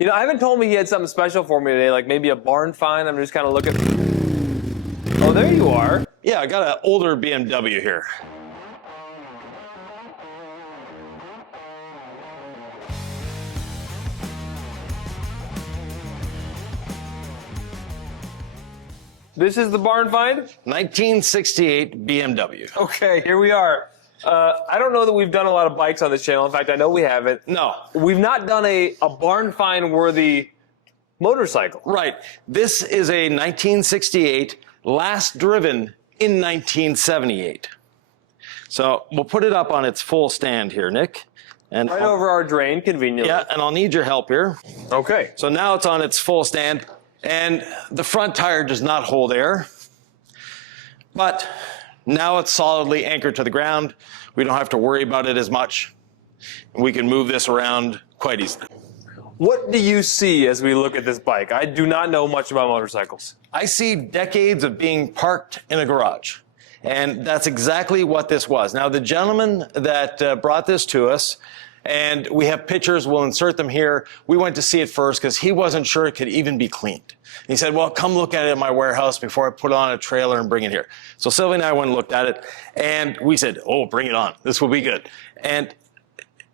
You know, Ivan told me he had something special for me today, like maybe a barn find. I'm just kind of looking. Oh, there you are. Yeah, I got an older BMW here. This is the barn find? 1968 BMW. Okay, here we are. I don't know that we've done a lot of bikes on this channel. In fact, I know we haven't. No. We've not done a barn find worthy motorcycle. Right. This is a 1968, last driven in 1978. So we'll put it up on its full stand here, Nick. And Right over our drain, conveniently. Yeah, and I'll need your help here. Okay. So now it's on its full stand, and the front tire does not hold air, but now it's solidly anchored to the ground. We don't have to worry about it as much. We can move this around quite easily. What do you see as we look at this bike? I do not know much about motorcycles. I see decades of being parked in a garage, and that's exactly what this was. Now, the gentleman that brought this to us, and we have pictures, we'll insert them here. We went to see it first because he wasn't sure it could even be cleaned. He said, well, come look at it in my warehouse before I put it on a trailer and bring it here. So Sylvie and I went and looked at it, and we said, oh, bring it on. This will be good. And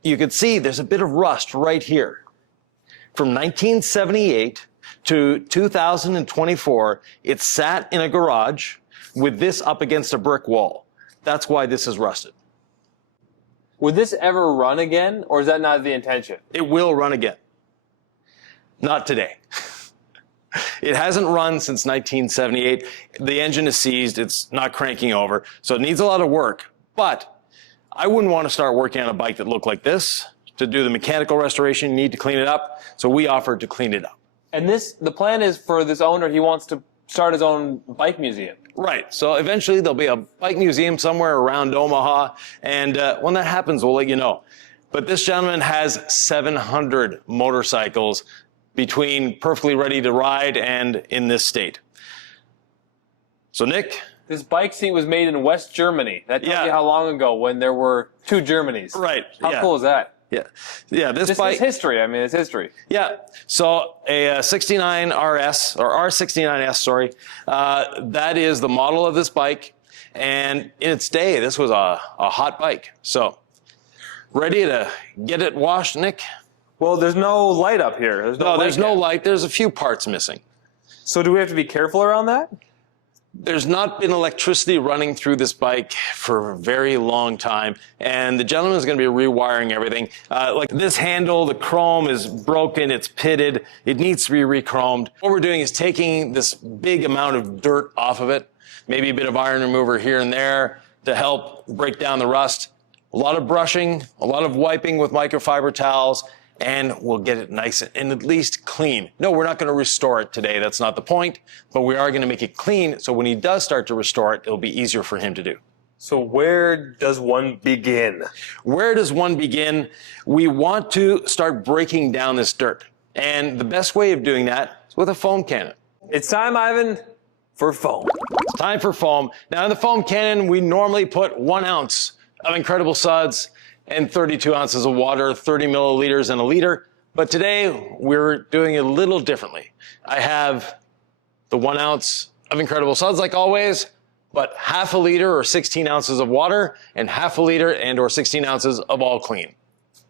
you can see there's a bit of rust right here. From 1978 to 2024, it sat in a garage with this up against a brick wall. That's why this is rusted. Would this ever run again, or is that not the intention? It will run again. Not today. It hasn't run since 1978. The engine is seized. It's not cranking over. So it needs a lot of work. But I wouldn't want to start working on a bike that looked like this. To do the mechanical restoration, you need to clean it up. So we offered to clean it up. And the plan is for this owner, he wants to start his own bike museum. Right. So eventually there'll be a bike museum somewhere around Omaha. And when that happens, we'll let you know. But this gentleman has 700 motorcycles between perfectly ready to ride and in this state. So Nick? This bike seat was made in West Germany. That tells you how long ago, when there were two Germanys. Right. How cool is that? Yeah. Yeah, this bike is history. I mean, it's history. Yeah. So a 69 RS, or R69S, sorry, that is the model of this bike. And in its day, this was a hot bike. So ready to get it washed, Nick? Well, there's no light up here. There's no light. There's a few parts missing. So do we have to be careful around that? There's not been electricity running through this bike for a very long time, and the gentleman is going to be rewiring everything. Like this handle, the chrome is broken, it's pitted, it needs to be re-chromed. What we're doing is taking this big amount of dirt off of it, maybe a bit of iron remover here and there to help break down the rust. A lot of brushing, a lot of wiping with microfiber towels, and we'll get it nice and at least clean. No, we're not going to restore it today. That's not the point, but we are going to make it clean so when he does start to restore it, it'll be easier for him to do. So where does one begin? Where does one begin? We want to start breaking down this dirt. And the best way of doing that is with a foam cannon. It's time, Ivan, for foam. It's time for foam. Now in the foam cannon, we normally put 1 ounce of Incredible Suds and 32 ounces of water, 30 milliliters and a liter. But today, we're doing it a little differently. I have the 1 ounce of Incredible Suds, like always, but half a liter or 16 ounces of water and half a liter and or 16 ounces of all clean.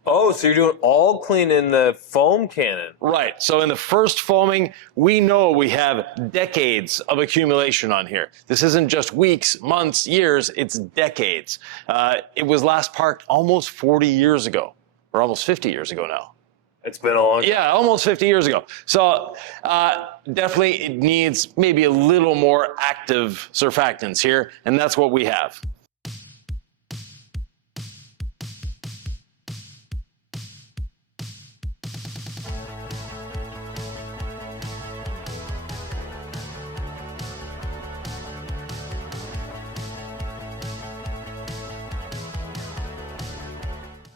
Oh, so you're doing all clean in the foam cannon. Right. So in the first foaming, we know we have decades of accumulation on here. This isn't just weeks, months, years, it's decades. It was last parked almost 40 years ago, or almost 50 years ago now. It's been a long time. Yeah, almost 50 years ago. So definitely it needs maybe a little more active surfactants here, and that's what we have.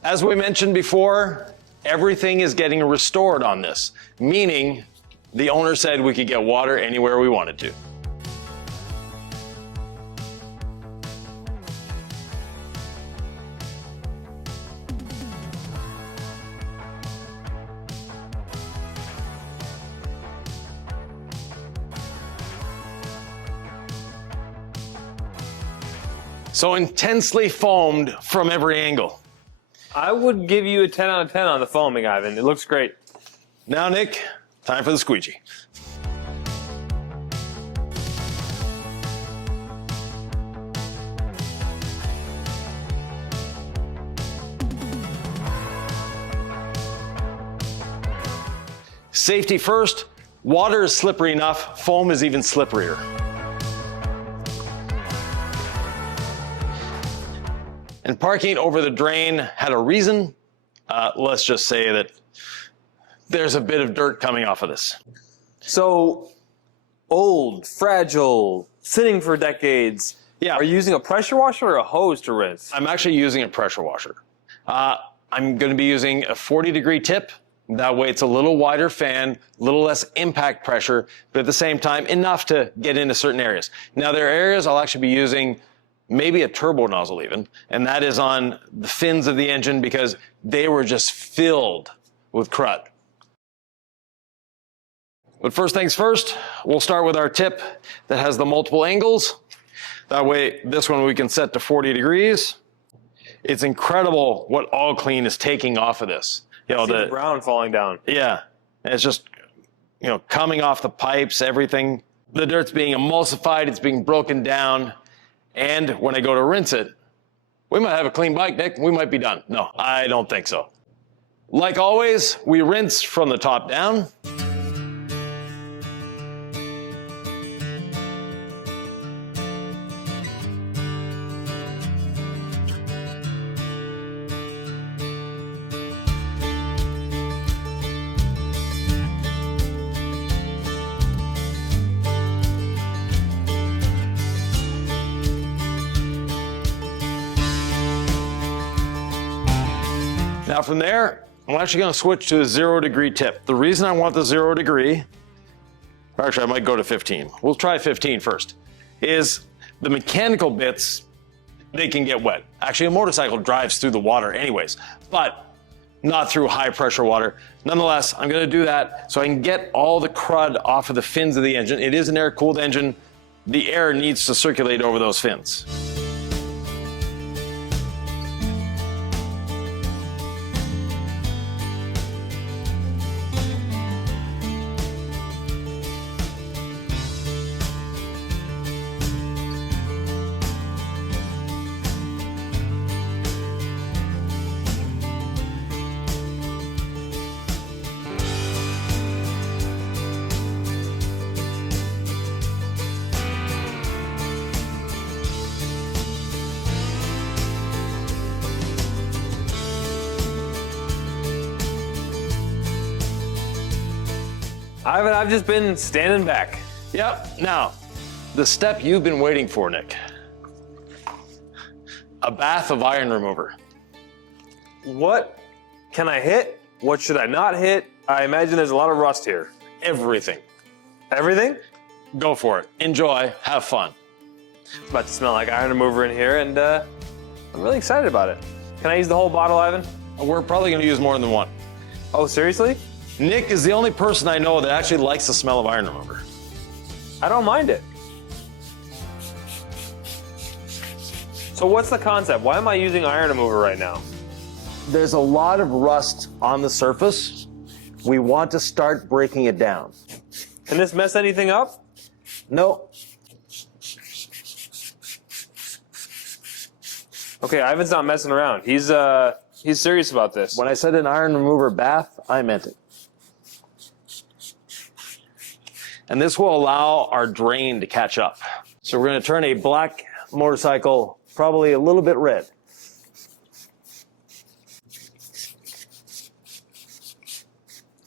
As we mentioned before, everything is getting restored on this, meaning the owner said we could get water anywhere we wanted to. So intensely foamed from every angle. I would give you a 10 out of 10 on the foaming, Ivan. It looks great. Now, Nick, time for the squeegee. Safety first. Water is slippery enough. Foam is even slipperier. And parking over the drain had a reason. Let's just say that there's a bit of dirt coming off of this. So, old, fragile, sitting for decades. Yeah. Are you using a pressure washer or a hose to rinse? I'm actually using a pressure washer. I'm going to be using a 40-degree tip. That way it's a little wider fan, a little less impact pressure, but at the same time, enough to get into certain areas. Now, there are areas I'll actually be using maybe a turbo nozzle even, and that is on the fins of the engine because they were just filled with crud. But first things first, we'll start with our tip that has the multiple angles. That way, this one we can set to 40 degrees. It's incredible what all clean is taking off of this. You know, the brown falling down. Yeah, and it's just, you know, coming off the pipes, everything. The dirt's being emulsified, it's being broken down. And when I go to rinse it, we might have a clean bike, Nick. We might be done. No, I don't think so. Like always, we rinse from the top down. Now from there, I'm actually going to switch to a 0-degree tip. The reason I want the 0 degree, or actually I might go to 15. We'll try 15 first, is the mechanical bits, they can get wet. Actually, a motorcycle drives through the water anyways, but not through high pressure water. Nonetheless, I'm going to do that so I can get all the crud off of the fins of the engine. It is an air-cooled engine. The air needs to circulate over those fins. Ivan, I've just been standing back. Yep. Now, the step you've been waiting for, Nick. A bath of iron remover. What can I hit? What should I not hit? I imagine there's a lot of rust here. Everything. Everything? Go for it. Enjoy. Have fun. It's about to smell like iron remover in here, and I'm really excited about it. Can I use the whole bottle, Ivan? We're probably going to use more than one. Oh, seriously? Nick is the only person I know that actually likes the smell of iron remover. I don't mind it. So what's the concept? Why am I using iron remover right now? There's a lot of rust on the surface. We want to start breaking it down. Can this mess anything up? No. Okay, Ivan's not messing around. He's serious about this. When I said an iron remover bath, I meant it. And this will allow our drain to catch up. So we're going to turn a black motorcycle probably a little bit red.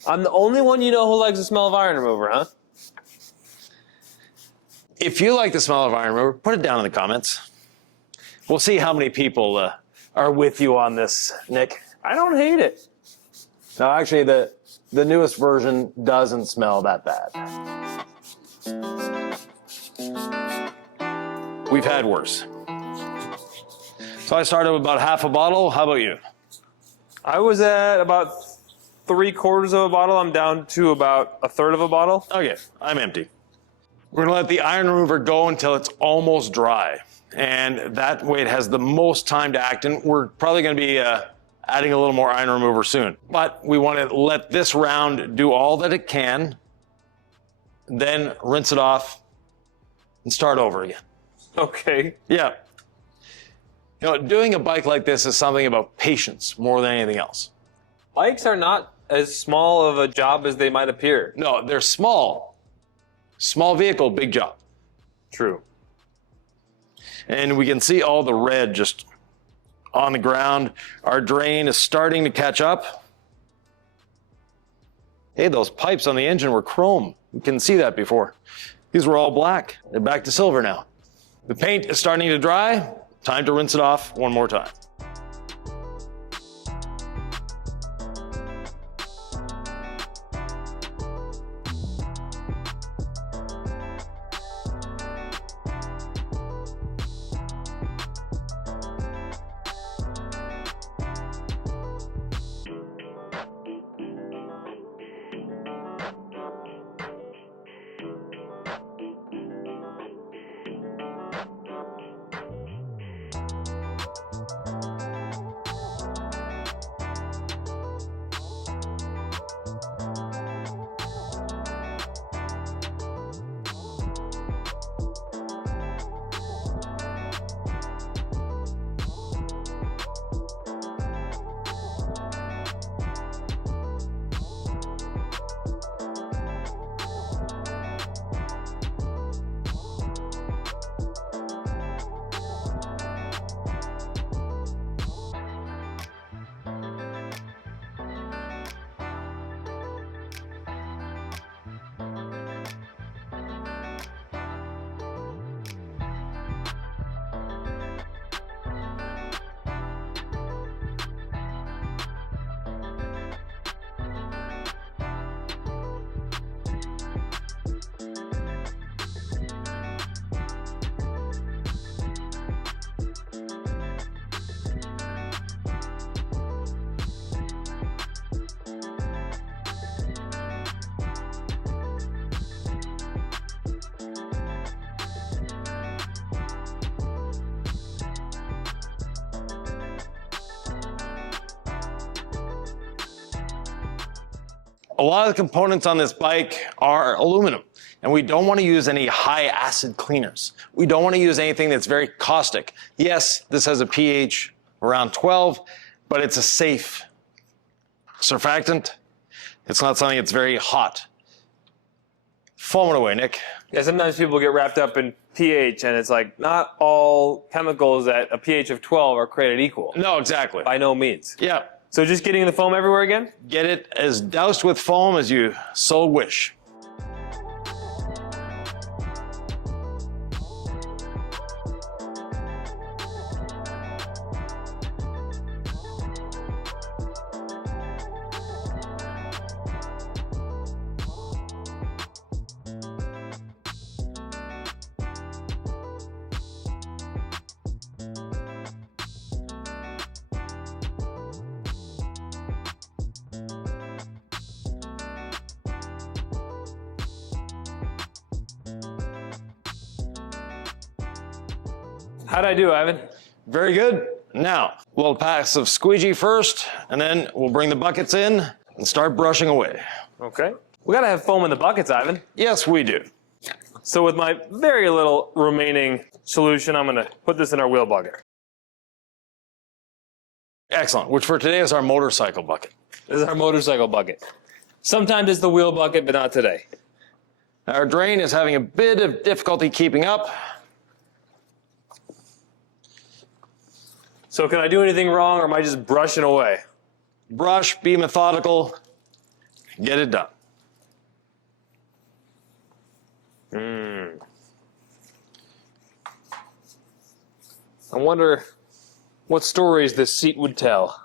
I'm the only one you know who likes the smell of iron remover, huh? If you like the smell of iron remover, put it down in the comments. We'll see how many people are with you on this, Nick. I don't hate it. No, actually, the newest version doesn't smell that bad. We've had worse. So I started with about half a bottle. How about you? I was at about 3/4 of a bottle. I'm down to about 1/3 of a bottle. Okay, I'm empty. We're gonna let the iron remover go until it's almost dry. And that way it has the most time to act. And we're probably gonna be adding a little more iron remover soon. But we wanna let this round do all that it can, then rinse it off and start over again. Okay. Yeah. You know, doing a bike like this is something about patience more than anything else. Bikes are not as small of a job as they might appear. No, they're small. Small vehicle, big job. True. And we can see all the red just on the ground. Our drain is starting to catch up. Hey, those pipes on the engine were chrome. We couldn't see that before. These were all black. They're back to silver now. The paint is starting to dry. Time to rinse it off one more time. A lot of the components on this bike are aluminum, and we don't want to use any high acid cleaners. We don't want to use anything that's very caustic. Yes, this has a pH around 12, but it's a safe surfactant. It's not something that's very hot. Foam it away, Nick. Yeah, sometimes people get wrapped up in pH, and it's like not all chemicals at a pH of 12 are created equal. No, exactly. By no means. Yeah. So just getting the foam everywhere again? Get it as doused with foam as you so wish. How'd I do, Ivan? Very good. Now, a little pass of squeegee first, and then we'll bring the buckets in and start brushing away. Okay. We gotta have foam in the buckets, Ivan. Yes, we do. So with my very little remaining solution, I'm gonna put this in our wheel bucket. Excellent, which for today is our motorcycle bucket. This is our motorcycle bucket. Sometimes it's the wheel bucket, but not today. Our drain is having a bit of difficulty keeping up. So can I do anything wrong, or am I just brushing away? Brush, be methodical, get it done. I wonder what stories this seat would tell.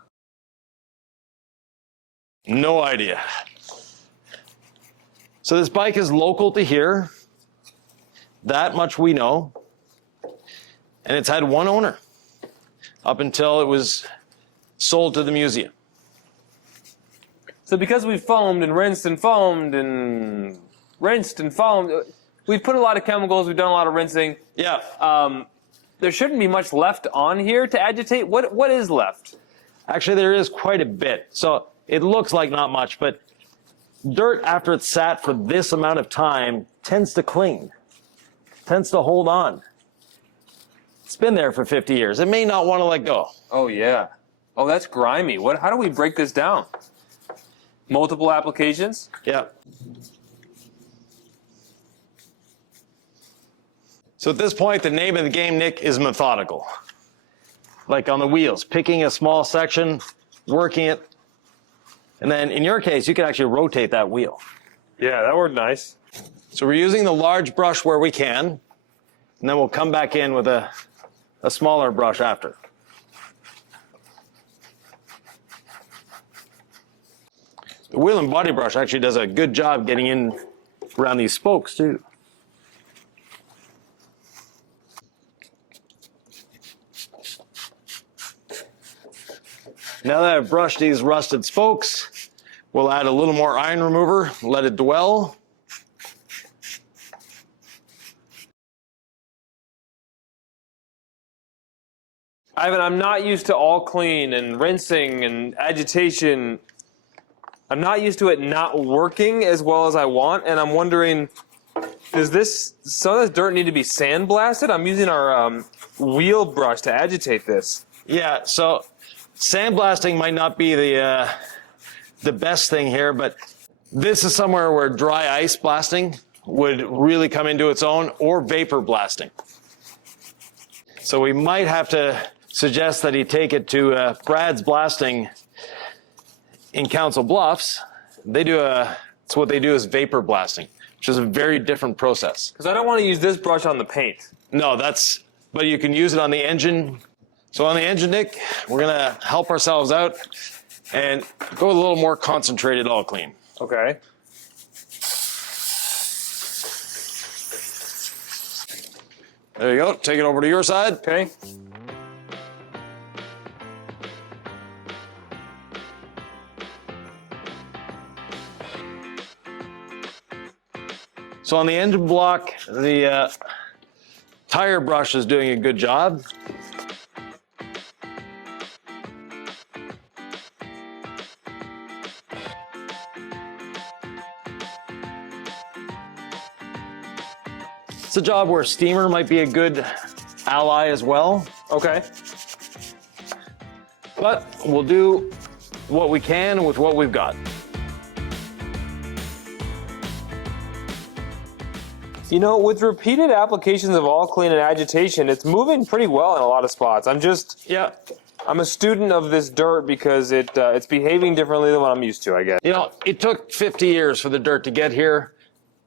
No idea. So this bike is local to here. That much we know. And it's had one owner up until it was sold to the museum. So because we foamed and rinsed and foamed and rinsed and foamed, we've put a lot of chemicals, we've done a lot of rinsing. Yeah. There shouldn't be much left on here to agitate. What is left? Actually, there is quite a bit. So it looks like not much, but dirt after it's sat for this amount of time tends to cling, tends to hold on. It's been there for 50 years. It may not want to let go. Oh, yeah. Oh, that's grimy. How do we break this down? Multiple applications? Yeah. So at this point, the name of the game, Nick, is methodical. Like on the wheels, picking a small section, working it, and then in your case, you can actually rotate that wheel. Yeah, that worked nice. So we're using the large brush where we can, and then we'll come back in with a smaller brush after. The wheel and body brush actually does a good job getting in around these spokes too. Now that I've brushed these rusted spokes, we'll add a little more iron remover, let it dwell. Ivan, I'm not used to all clean and rinsing and agitation. I'm not used to it not working as well as I want, and I'm wondering, does some of this dirt need to be sandblasted? I'm using our wheel brush to agitate this. Yeah, so sandblasting might not be the best thing here, but this is somewhere where dry ice blasting would really come into its own, or vapor blasting. So we might have to suggest that he take it to Brad's Blasting in Council Bluffs. It's what they do is vapor blasting, which is a very different process. Because I don't want to use this brush on the paint. No, but you can use it on the engine. So on the engine, Nick, we're gonna help ourselves out and go a little more concentrated all clean. Okay. There you go, take it over to your side. Okay. So on the engine block, the tire brush is doing a good job. It's a job where steamer might be a good ally as well. Okay. But we'll do what we can with what we've got. You know, with repeated applications of all clean and agitation, it's moving pretty well in a lot of spots. I'm a student of this dirt because it's behaving differently than what I'm used to, I guess. You know, it took 50 years for the dirt to get here.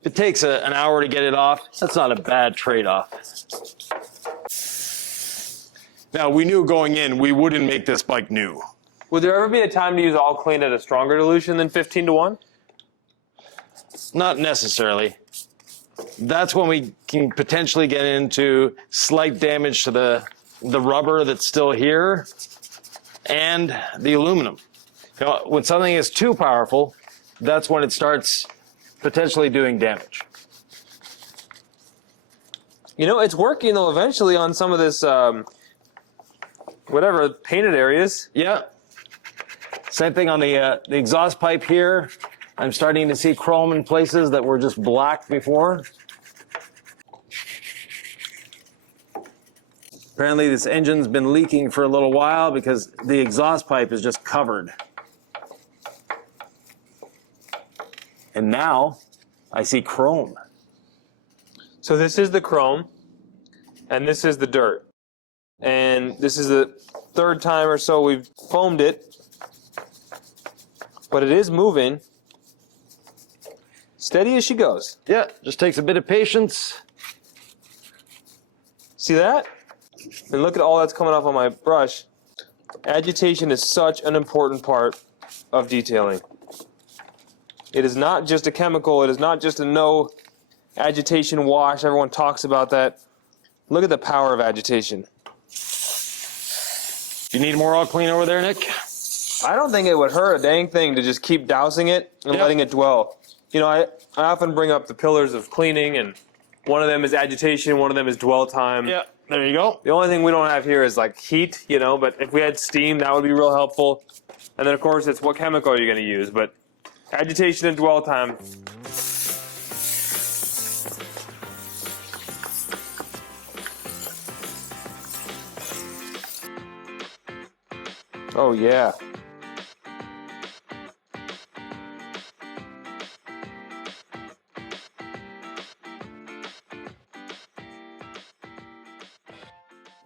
If it takes an hour to get it off, that's not a bad trade-off. Now, we knew going in we wouldn't make this bike new. Would there ever be a time to use all clean at a stronger dilution than 15:1? Not necessarily. That's when we can potentially get into slight damage to the rubber that's still here and the aluminum. You know, when something is too powerful, that's when it starts potentially doing damage. You know, it's working though eventually on some of this, whatever, painted areas. Yeah. Same thing on the exhaust pipe here. I'm starting to see chrome in places that were just black before. Apparently this engine's been leaking for a little while because the exhaust pipe is just covered. And now I see chrome. So this is the chrome, and this is the dirt. And this is the third time or so we've foamed it, but it is moving. Steady as she goes. Yeah, just takes a bit of patience. See that? And look at all that's coming off on my brush. Agitation is such an important part of detailing. It is not just a chemical. It is not just a no agitation wash. Everyone talks about that. Look at the power of agitation. You need more all clean over there, Nick? I don't think it would hurt a dang thing to just keep dousing it and letting it dwell. You know, I often bring up the pillars of cleaning and One of them is agitation, one of them is dwell time. Yeah, there you go. The only thing we don't have here is like heat, you know, but if we had steam, that would be real helpful. And then of course it's what chemical you're going to use, but agitation and dwell time. Oh yeah.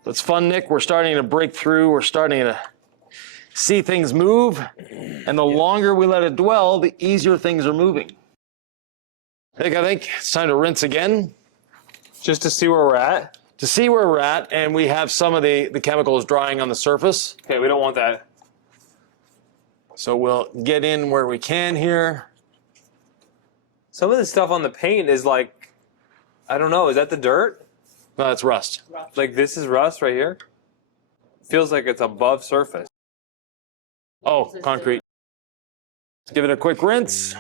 It's fun, Nick. We're starting to break through. We're starting to see things move. And the longer we let it dwell, the easier things are moving. Nick, I think it's time to rinse again. Just to see where we're at? To see where we're at, and we have some of the chemicals drying on the surface. Okay, we don't want that. So we'll get in where we can here. Some of the stuff on the paint is like, I don't know, is that the dirt? No, that's rust. Like this is rust right here? Feels like it's above surface. Oh, concrete. Let's give it a quick rinse.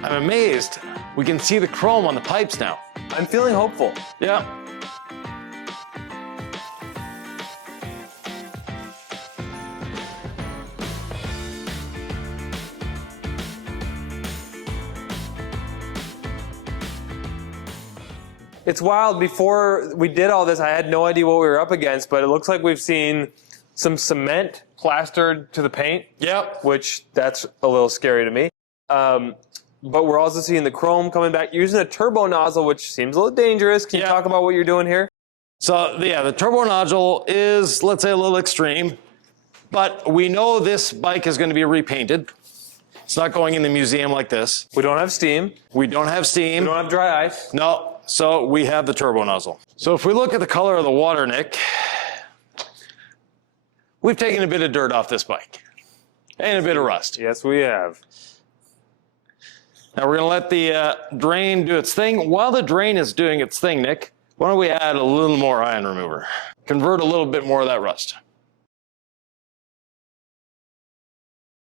I'm amazed. We can see the chrome on the pipes now. I'm feeling hopeful. Yeah. It's wild. Before we did all this, I had no idea what we were up against, but it looks like we've seen some cement plastered to the paint. Yep. Which that's a little scary to me. But we're also seeing the chrome coming back using a turbo nozzle, which seems a little dangerous. Can you talk about what you're doing here? So yeah, the turbo nozzle is, let's say, a little extreme, but we know this bike is going to be repainted. It's not going in the museum like this. We don't have steam. We don't have steam. We don't have dry ice. No, so we have the turbo nozzle. So if we look at the color of the water, Nick, we've taken a bit of dirt off this bike and a bit of rust. Yes, we have. Now we're going to let the drain do its thing. While the drain is doing its thing, Nick, why don't we add a little more iron remover? Convert a little bit more of that rust.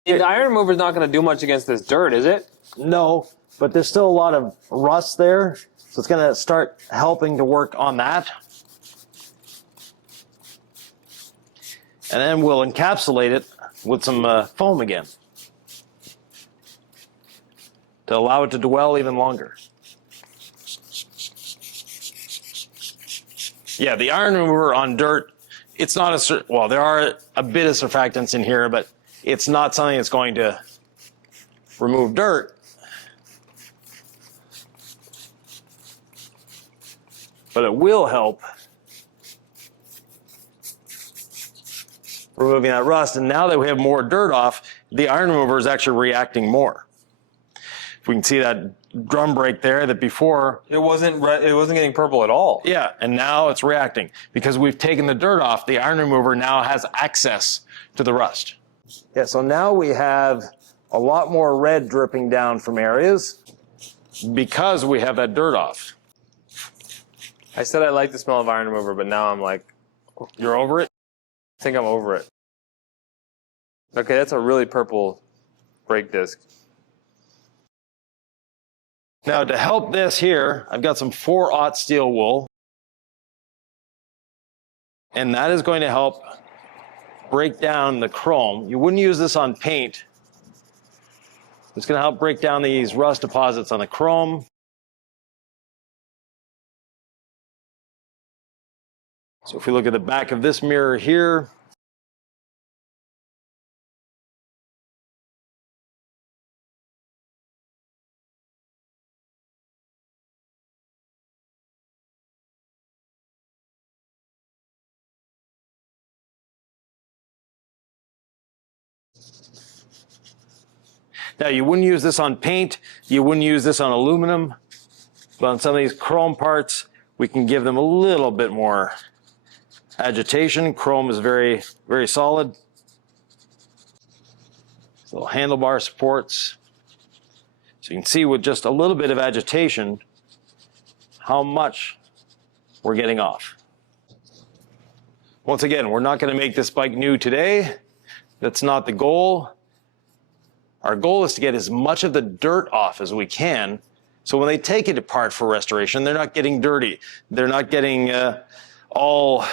The iron remover is not going to do much against this dirt, is it? No, but there's still a lot of rust there, so it's going to start helping to work on that. And then we'll encapsulate it with some foam again to allow it to dwell even longer. Yeah, the iron remover on dirt, it's not well, there are a bit of surfactants in here, but it's not something that's going to remove dirt. But it will help removing that rust. And now that we have more dirt off, the iron remover is actually reacting more. We can see that drum brake there that before it wasn't getting purple at all. Yeah, and now it's reacting because we've taken the dirt off. The iron remover now has access to the rust. Yeah, so now we have a lot more red dripping down from areas because we have that dirt off. I said I like the smell of iron remover, but now I'm like, you're over it? I think I'm over it. Okay, that's a really purple brake disc. Now to help this here, I've got some 4/0 steel wool. And that is going to help break down the chrome. You wouldn't use this on paint. It's going to help break down these rust deposits on the chrome. So if we look at the back of this mirror here, now you wouldn't use this on paint, you wouldn't use this on aluminum, but on some of these chrome parts, we can give them a little bit more agitation. Chrome is very, very solid. little handlebar supports. So you can see with just a little bit of agitation how much we're getting off. Once again, we're not going to make this bike new today. That's not the goal. Our goal is to get as much of the dirt off as we can, so when they take it apart for restoration, they're not getting dirty. They're not getting all,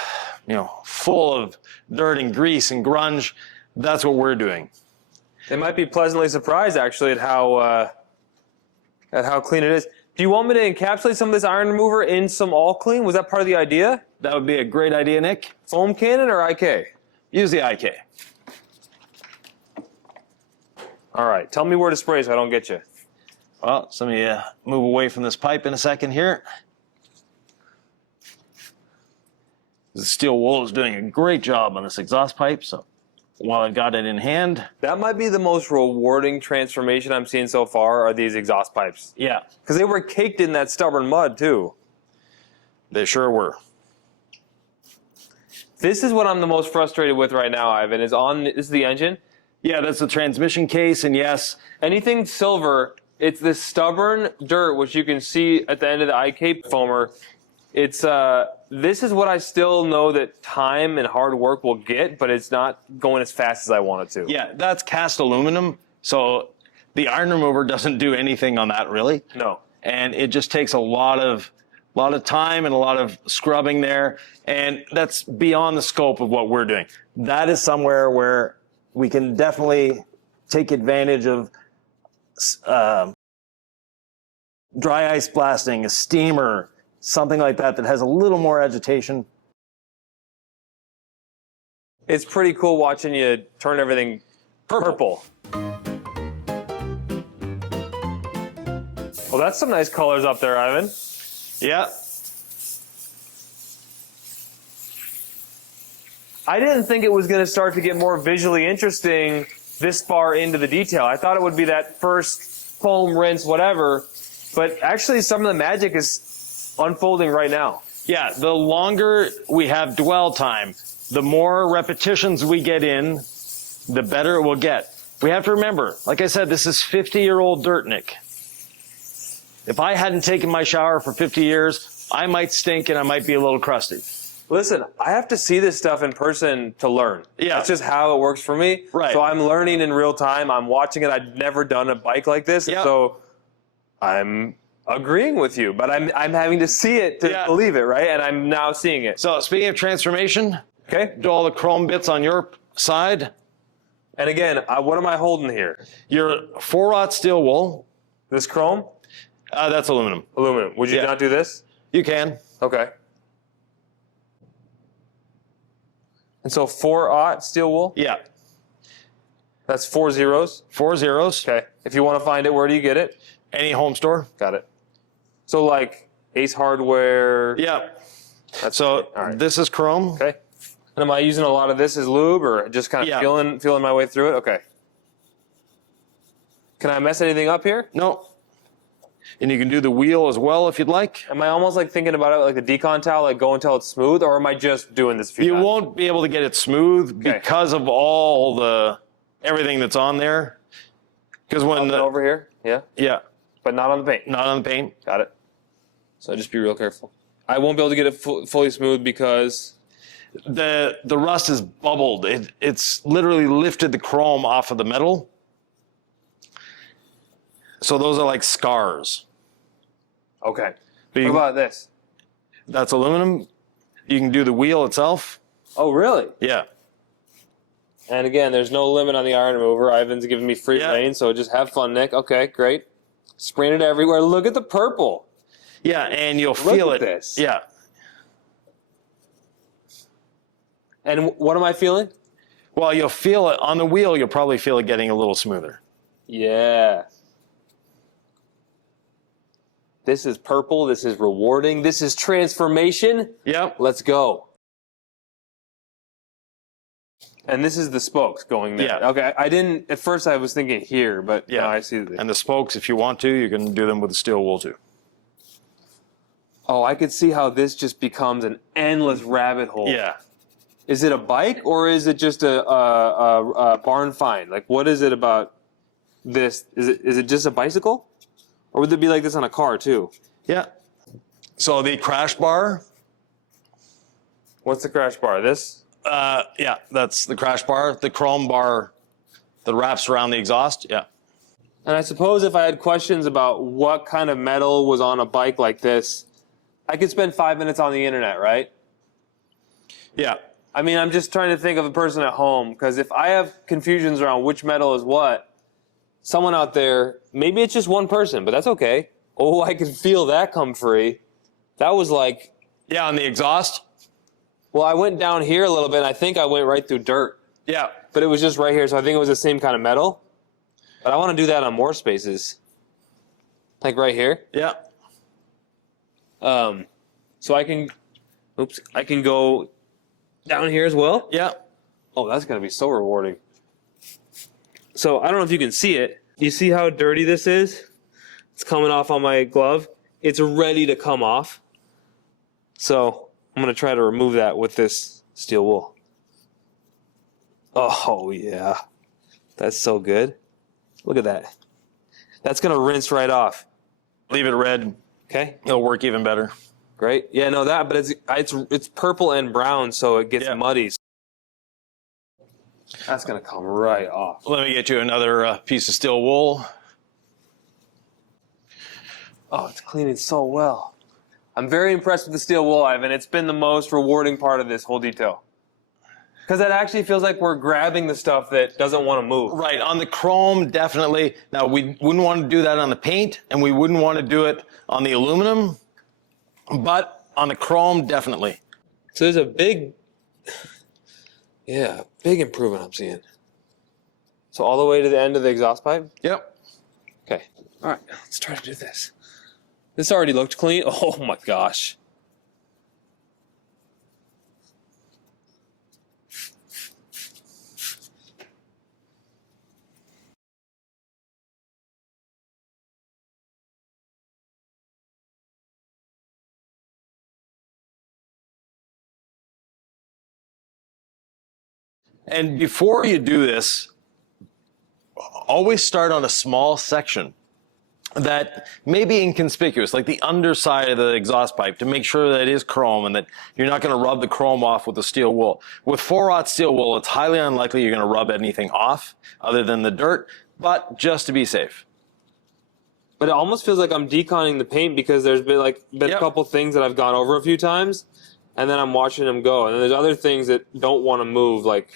full of dirt and grease and grunge. That's what we're doing. They might be pleasantly surprised, actually, at how clean it is. Do you want me to encapsulate some of this iron remover in some all clean? Was that part of the idea? That would be a great idea, Nick. Foam cannon or IK? Use the IK. All right. Tell me where to spray so I don't get you. Well, let me move away from this pipe in a second here. The steel wool is doing a great job on this exhaust pipe, so while I've got it in hand. That might be the most rewarding transformation I'm seeing so far are these exhaust pipes. Yeah. Because they were caked in that stubborn mud, too. They sure were. This is what I'm the most frustrated with right now, Ivan, this is the engine. Yeah, that's the transmission case, and yes. Anything silver, it's this stubborn dirt, which you can see at the end of the IK foamer. It's, this is what I still know that time and hard work will get, but it's not going as fast as I want it to. Yeah, that's cast aluminum, so the iron remover doesn't do anything on that, really. No. And it just takes a lot of time and a lot of scrubbing there, and that's beyond the scope of what we're doing. That is somewhere where we can definitely take advantage of dry ice blasting, a steamer, something like that that has a little more agitation. It's pretty cool watching you turn everything purple. Well, that's some nice colors up there, Ivan. Yeah. I didn't think it was going to start to get more visually interesting this far into the detail. I thought it would be that first foam rinse, whatever, but actually some of the magic is unfolding right now. Yeah, the longer we have dwell time, the more repetitions we get in, the better it will get. We have to remember, like I said, this is 50-year-old dirt, Nick. If I hadn't taken my shower for 50 years, I might stink and I might be a little crusty. Listen, I have to see this stuff in person to learn. Yeah. That's just how it works for me. Right. So I'm learning in real time. I'm watching it. I've never done a bike like this. Yeah. So I'm agreeing with you, but I'm having to see it to believe it, right? And I'm now seeing it. So speaking of transformation, Okay. do all the chrome bits on your side. And again, what am I holding here? Your 4/0 steel wool. This chrome? That's aluminum. Aluminum. Would you not do this? You can. Okay. And so 4/0 steel wool? Yeah. That's 4 zeros? 4 zeros. Okay. If you want to find it, where do you get it? Any home store. Got it. So like Ace Hardware. Yeah. That's So all right. this is chrome. Okay. And am I using a lot of this as lube or just kind of feeling my way through it? Okay. Can I mess anything up here? No. And you can do the wheel as well if you'd like. Am I almost like thinking about it like the decon towel, like go until it's smooth, or am I just doing this a few You times? won't be able to get it smooth because of all the everything that's on there. Because when over here? Yeah. yeah, But not on the paint. not on the paint. Got it. So just be real careful. I won't be able to get it fully smooth because The rust is bubbled. It's literally lifted the chrome off of the metal. So those are like scars. okay. But What about this? that's aluminum. You can do the wheel itself. Oh, really? Yeah. And again, there's no limit on the iron remover. Ivan's giving me free reign, so just have fun, Nick. Okay, great. Spraying it everywhere. Look at the purple. Yeah, and you'll Look feel at it. this. Yeah. And what am I feeling? Well, you'll feel it on the wheel. You'll probably feel it getting a little smoother. Yeah. This is purple. This is rewarding. This is transformation. Yep. Let's go. And this is the spokes going there. Yeah. Okay. I didn't, at first I was thinking here, but Yeah. now I see this. And the spokes, if you want to, you can do them with the steel wool too. Oh, I could see how this just becomes an endless rabbit hole. Yeah. Is it a bike or is it just a barn find? Like, what is it about? this? Is it just a bicycle? Or would it be like this on a car too? Yeah. So the crash bar. What's the crash bar? This? Yeah, that's the crash bar. The chrome bar that wraps around the exhaust. Yeah. And I suppose if I had questions about what kind of metal was on a bike like this, I could spend 5 minutes on the internet, right? Yeah. I mean, I'm just trying to think of a person at home, because if I have confusions around which metal is what, someone out there, maybe it's just one person, but that's okay. Oh, I could feel that come free. That was like... Yeah, on the exhaust? Well, I went down here a little bit, and I think I went right through dirt. Yeah. But it was just right here, so I think it was the same kind of metal. But I want to do that on more spaces. Like right here. Yeah. So I can go down here as well. Yeah. Oh, that's going to be so rewarding. So I don't know if you can see it. You see how dirty this is? It's coming off on my glove. It's ready to come off. So I'm going to try to remove that with this steel wool. Oh, yeah. That's so good. Look at that. That's going to rinse right off. Leave it red. Okay. It'll work even better. Great. Yeah, no, but it's purple and brown, so it gets muddy. That's going to come right off. Let me get you another piece of steel wool. Oh, it's cleaning so well. I'm very impressed with the steel wool, Ivan. It's been the most rewarding part of this whole detail. Because it actually feels like we're grabbing the stuff that doesn't want to move. Right, on the chrome, definitely. Now, we wouldn't want to do that on the paint, and we wouldn't want to do it on the aluminum, but on the chrome, definitely. So there's a big improvement I'm seeing. So all the way to the end of the exhaust pipe? Yep. Okay. All right, let's try to do this. This already looked clean. Oh my gosh. And before you do this, always start on a small section that may be inconspicuous, like the underside of the exhaust pipe, to make sure that it is chrome and that you're not going to rub the chrome off with the steel wool. With 4/0 steel wool, it's highly unlikely you're going to rub anything off other than the dirt, but just to be safe. But it almost feels like I'm deconning the paint, because there's been a couple things that I've gone over a few times, and then I'm watching them go. And then there's other things that don't want to move, like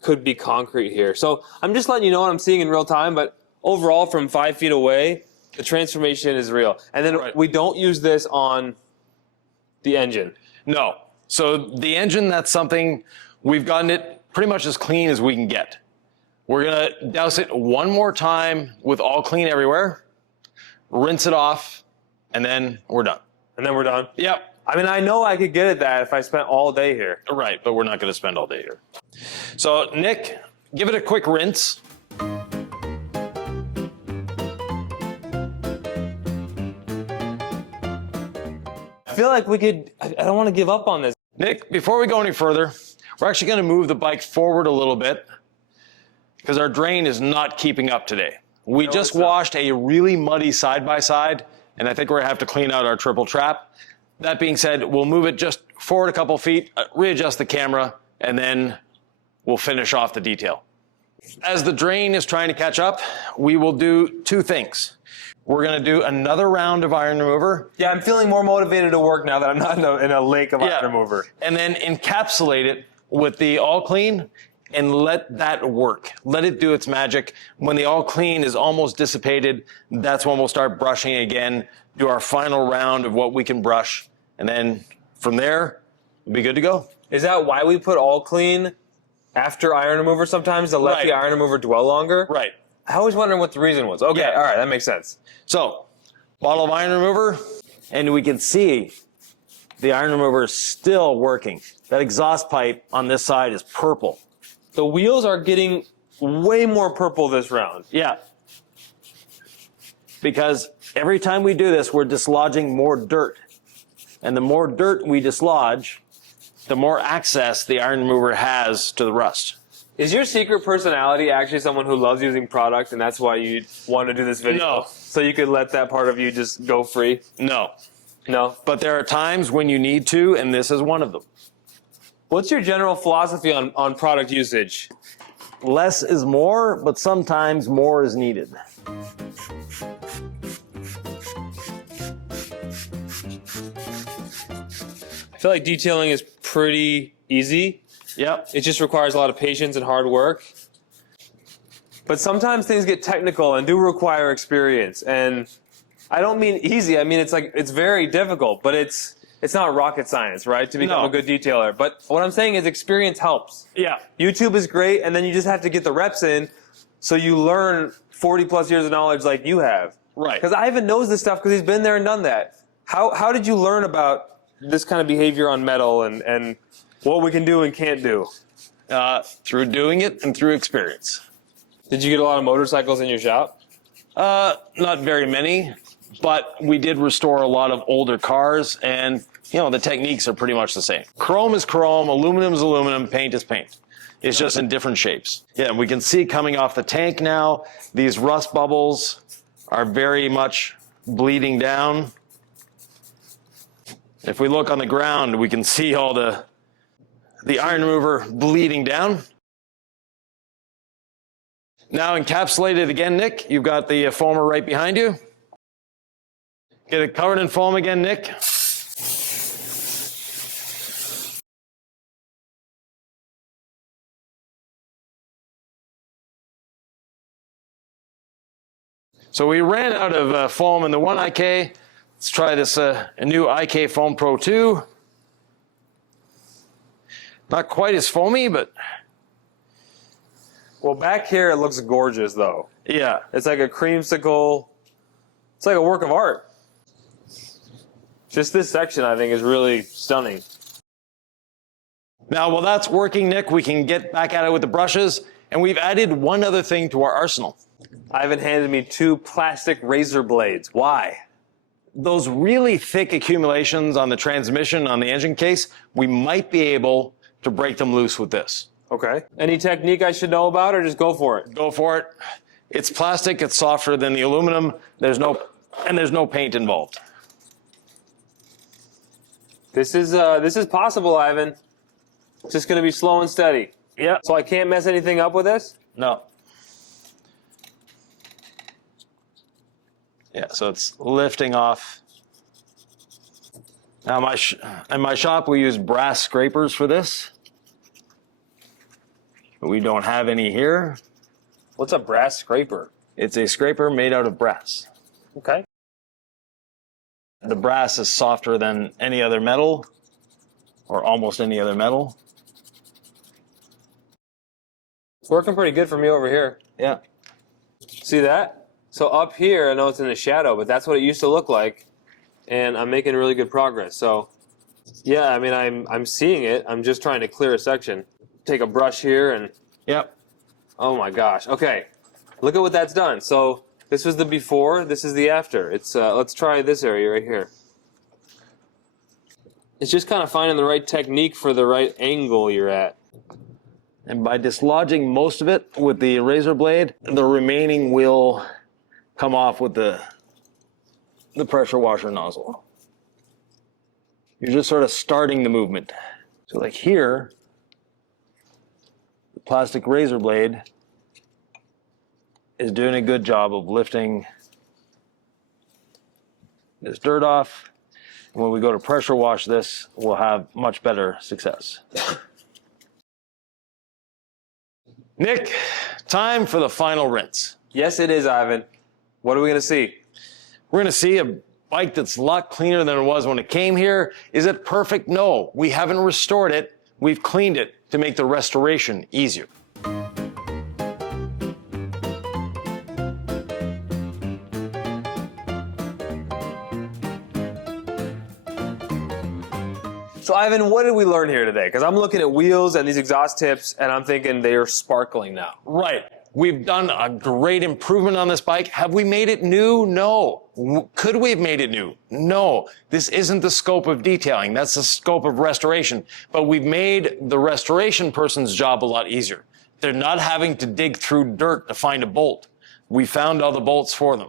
could be concrete here. So I'm just letting you know what I'm seeing in real time, but overall from 5 feet away, the transformation is real. And then we don't use this on the engine. No. So the engine, that's something, we've gotten it pretty much as clean as we can get. We're going to douse it one more time with all clean everywhere, rinse it off, and then we're done. And then we're done? Yep. I mean, I know I could get at that if I spent all day here. Right, but we're not going to spend all day here. So, Nick, give it a quick rinse. I feel like I don't want to give up on this. Nick, before we go any further, we're actually going to move the bike forward a little bit because our drain is not keeping up today. We just washed a really muddy side-by-side, and I think we're going to have to clean out our triple trap. That being said, we'll move it just forward a couple feet, readjust the camera, and then we'll finish off the detail. As the drain is trying to catch up, we will do two things. We're going to do another round of iron remover. Yeah, I'm feeling more motivated to work now that I'm not in a lake of iron remover. And then encapsulate it with the all clean and let that work. Let it do its magic. When the all clean is almost dissipated, that's when we'll start brushing again, do our final round of what we can brush. And then from there, we'll be good to go. Is that why we put all clean after iron remover sometimes, to let the iron remover dwell longer? Right. I was wondering what the reason was. Okay, all right, that makes sense. So, bottle of iron remover, and we can see the iron remover is still working. That exhaust pipe on this side is purple. The wheels are getting way more purple this round. Yeah. Because every time we do this, we're dislodging more dirt. And the more dirt we dislodge, the more access the iron remover has to the rust. Is your secret personality actually someone who loves using product, and that's why you want to do this video? No. So you could let that part of you just go free? No. No? But there are times when you need to, and this is one of them. What's your general philosophy on product usage? Less is more, but sometimes more is needed. I feel like detailing is pretty easy. Yep. It just requires a lot of patience and hard work. But sometimes things get technical and do require experience. And I don't mean easy. I mean, it's very difficult, but it's not rocket science, right? To become No. a good detailer. But what I'm saying is experience helps. Yeah. YouTube is great, and then you just have to get the reps in so you learn 40 plus years of knowledge like you have. Right. Because Ivan knows this stuff because he's been there and done that. How did you learn about this kind of behavior on metal and what we can do and can't do? Through doing it and through experience. Did you get a lot of motorcycles in your shop? Not very many, but we did restore a lot of older cars, and the techniques are pretty much the same. Chrome is chrome, aluminum is aluminum, paint is paint. It's just in different shapes. Yeah, we can see coming off the tank now, these rust bubbles are very much bleeding down. If we look on the ground, we can see all the iron remover bleeding down. Now encapsulated again, Nick. You've got the foamer right behind you. Get it covered in foam again, Nick. So we ran out of foam in the 1 IK. Let's try this a new IK Foam Pro 2. Not quite as foamy, but Well, back here it looks gorgeous, though. yeah. It's like a creamsicle. It's like a work of art. Just this section, I think, is really stunning. Now, while that's working, Nick, we can get back at it with the brushes, and we've added one other thing to our arsenal. Ivan handed me 2 plastic razor blades. Why? Those really thick accumulations on the transmission, on the engine case, we might be able to break them loose with this. Okay. Any technique I should know about, or just go for it? Go for it. It's plastic, it's softer than the aluminum, there's no paint involved. This is possible, Ivan. It's just going to be slow and steady. Yeah. So I can't mess anything up with this? No. Yeah, so it's lifting off. Now, in my shop, we use brass scrapers for this. But we don't have any here. What's a brass scraper? It's a scraper made out of brass. Okay. The brass is softer than any other metal, or almost any other metal. It's working pretty good for me over here. Yeah. See that? So up here, I know it's in the shadow, but that's what it used to look like, and I'm making really good progress. So, yeah, I mean, I'm seeing it. I'm just trying to clear a section. Take a brush here and, Yep. oh my gosh. Okay, look at what that's done. So this was the before, this is the after. It's let's try this area right here. It's just kind of finding the right technique for the right angle you're at. And by dislodging most of it with the razor blade, the remaining will come off with the pressure washer nozzle. You're just sort of starting the movement. So like here, the plastic razor blade is doing a good job of lifting this dirt off. And when we go to pressure wash this, we'll have much better success. Nick, time for the final rinse. Yes, it is, Ivan. What are we going to see? We're going to see a bike that's a lot cleaner than it was when it came here. Is it perfect? No. We haven't restored it. We've cleaned it to make the restoration easier. So, Ivan, what did we learn here today? Because I'm looking at wheels and these exhaust tips, and I'm thinking they are sparkling now. Right. We've done a great improvement on this bike. Have we made it new? No. Could we have made it new? No. This isn't the scope of detailing. That's the scope of restoration. But we've made the restoration person's job a lot easier. They're not having to dig through dirt to find a bolt. We found all the bolts for them.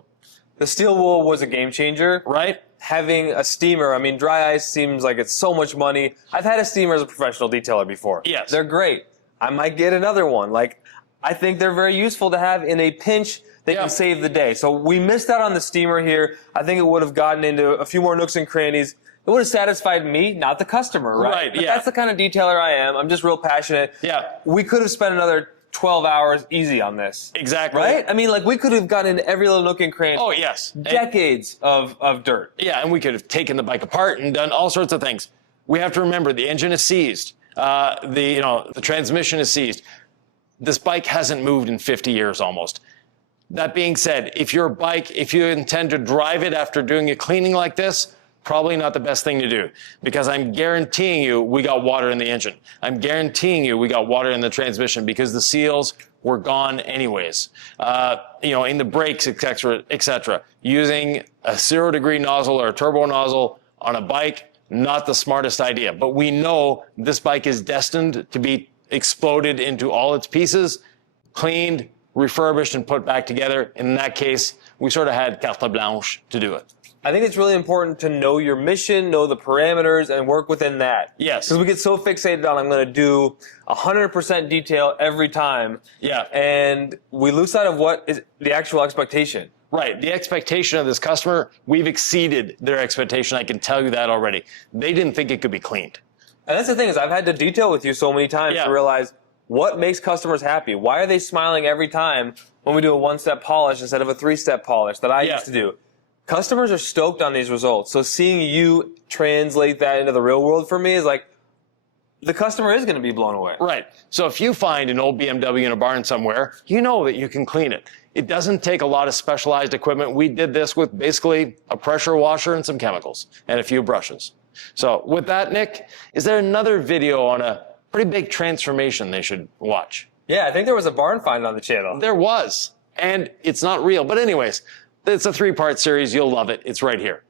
The steel wool was a game changer. Right? Having a steamer, I mean, dry ice seems like it's so much money. I've had a steamer as a professional detailer before. Yes. They're great. I might get another one. Like, I think they're very useful to have in a pinch. They can save the day. So we missed out on the steamer here. I think it would have gotten into a few more nooks and crannies. It would have satisfied me, not the customer, right? Right, But yeah. that's the kind of detailer I am. I'm just real passionate. Yeah. We could have spent another 12 hours easy on this. Exactly. Right? I mean, like, we could have gotten into every little nook and cranny. Oh, yes. Decades of dirt. Yeah, and we could have taken the bike apart and done all sorts of things. We have to remember the engine is seized. The transmission is seized. This bike hasn't moved in 50 years almost. That being said, if you intend to drive it after doing a cleaning like this, probably not the best thing to do, because I'm guaranteeing you we got water in the engine. I'm guaranteeing you we got water in the transmission because the seals were gone anyways. In the brakes, etc. Using a 0-degree nozzle or a turbo nozzle on a bike, not the smartest idea. But we know this bike is destined to be exploded into all its pieces, cleaned, refurbished, and put back together. In that case, we sort of had carte blanche to do it. I think it's really important to know your mission, know the parameters, and work within that. Yes. Because we get so fixated on, I'm going to do 100% detail every time. Yeah. And we lose sight of what is the actual expectation. Right. The expectation of this customer, we've exceeded their expectation. I can tell you that already. They didn't think it could be cleaned. And that's the thing is I've had to detail with you so many times to realize what makes customers happy. Why are they smiling every time when we do a 1-step polish instead of a 3-step polish that I used to do? Customers are stoked on these results. So seeing you translate that into the real world for me is like, the customer is going to be blown away. Right. So if you find an old BMW in a barn somewhere, you know that you can clean it. It doesn't take a lot of specialized equipment. We did this with basically a pressure washer and some chemicals and a few brushes. So with that, Nick, is there another video on a pretty big transformation they should watch? Yeah, I think there was a barn find on the channel. There was. And it's not real. But anyways, it's a 3-part series. You'll love it. It's right here.